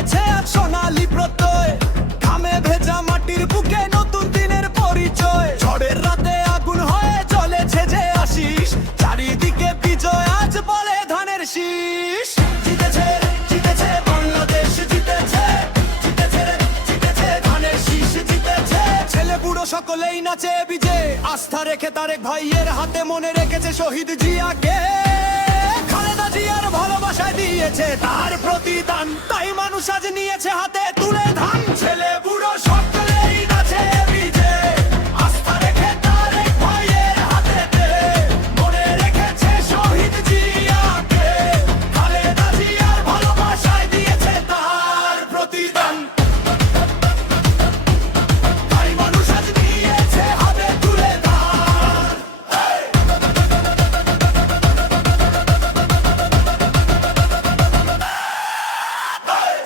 পেয়েছে আজ সোনালী প্রত্যয়, ঘামে ভেজা মাটির বুকে নতুন দিনের পরিচয়। ঝড়ের রাতে আগুন হয়ে চলেছে যে আশিস, চারিদিকে বিজয় আজ বলে ধানের শীষ। জিতেছে জিতেছে বাংলাদেশ, জিতেছে জিতেছে জিতেছে ধানের শীষ, জিতেছে। ছেলে বুড়ো সকলেই নাচে বিজয়, আস্থা রেখে তারেক ভাইয়ের হাতে মনে রেখেছে শহীদ জিয়াকে। খালেদা জিয়ার ভালোবাসায় দিয়েছে তার প্রতিদান, তাই মানুষ আজ নিয়েছে হাতে তুলে ধান। ছেলে বুড়ো সকলেই নাচে বিজয়, আস্থা রেখে তারেক ভাইয়ের হাতে মনে রেখেছে শহীদ জিয়াকে। খালেদা জিয়ার ভালোবাসায় দিয়েছে তার প্রতিদান, তাই মানুষ আজ নিয়েছে হাতে তুলে ধান।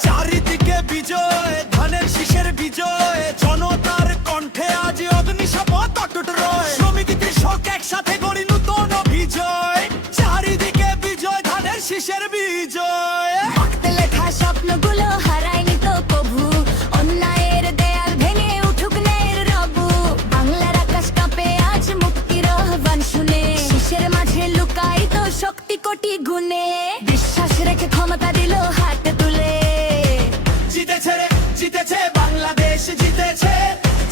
চারিদিকে বিজয়, ধানের শীষের বিজয়, জনতার কণ্ঠে আজ অগ্নিশপথ অটুট রয়। শ্রমিক কৃষক একসাথে গড়ি নতুন বিজয়, চারিদিকে বিজয়, ধানের শীষের বিজয়। রক্তে লেখা স্বপ্নগুলো হারায়নি তো কভু, অন্যায়ের দেয়াল ভেঙে উঠুক ন্যায়ের রবু। বাংলার আকাশ কাঁপে আজ মুক্তির আহ্বান শুনে, শীষের মাঝে লুকায়িত শক্তি কোটি গুণে। বিশ্বাস রেখে ক্ষমতা দিল হাতে তুলে। জিতেছে রে জিতেছে বাংলাদেশ, জিতেছে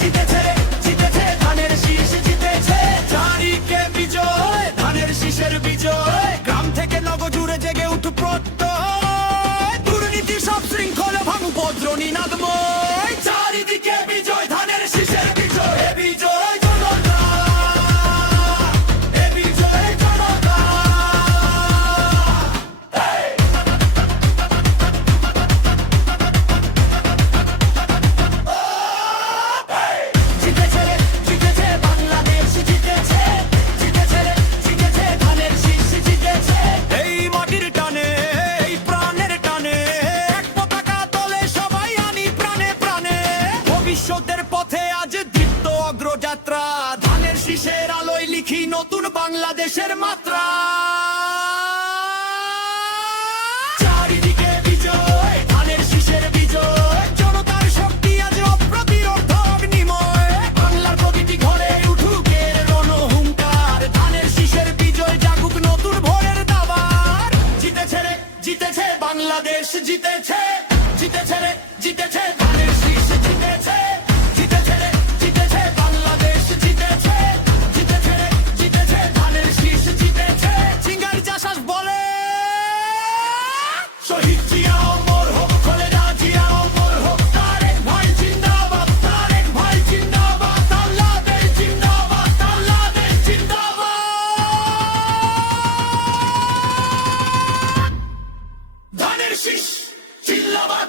জিতেছে রে জিতেছে ধানের শীষ, জিতেছে। চারিদিকে বিজয়, ধানের শীষের বিজয়, গ্রাম থেকে নগর জুড়ে জেগে উঠুক প্রত্যয়। দুর্নীতি সব শৃঙ্খলে ভাঙু বজ্রনী নাদময়, চারিদিকে বিজয়, ধানের শীষের বিজয়। এ বিজয় জনতা, এ বিজয় জনতা। জিতেছে রে জিতেছে বাংলাদেশ, জিতেছে জিতেছে রে জিতেছে ধানের শীষ, জিতেছে। এই মাটির টানে, এই প্রাণের টানে, এক পতাকা তলে সবাই আনি প্রাণে প্রাণে। ভবিষ্যতের পথে আজ দীপ্ত অগ্রযাত্রা, ধানের শীষের আলোয় লিখি নতুন বাংলাদেশের মাত্রা। চারিদিকে বিজয়, ধানের শীষের বিজয়, জনতার শক্তি আজ অপ্রতিরোধ অগ্নিময়। বাংলার প্রতিটি ঘরে উঠুক এর রণহুঙ্কার, ধানের শীষের বিজয় জাগুক নতুন ভোরের দাবার। জিতেছে রে জিতেছে বাংলাদেশ, জিতেছে জিতেছে রে জিতেছে ধানের শীষ, জিতেছে জিতেছে রে জিতেছে বাংলাদেশ, জিতেছে জিতেছে রে জিতেছে ধানের শীষ, জিতেছে। সিঙ্গার চাষাস বলে শহীদ জিয়া অমর হোক, খালেদা জিয়া অমর হোক, তারেক ভাই জিন্দাবাদ, তারেক ভাই জিন্দাবাদ, বাংলাদেশ জিন্দাবাদ, বাংলাদেশ জিন্দাবাদ। ধানের শীষ জিন্দাবাদ।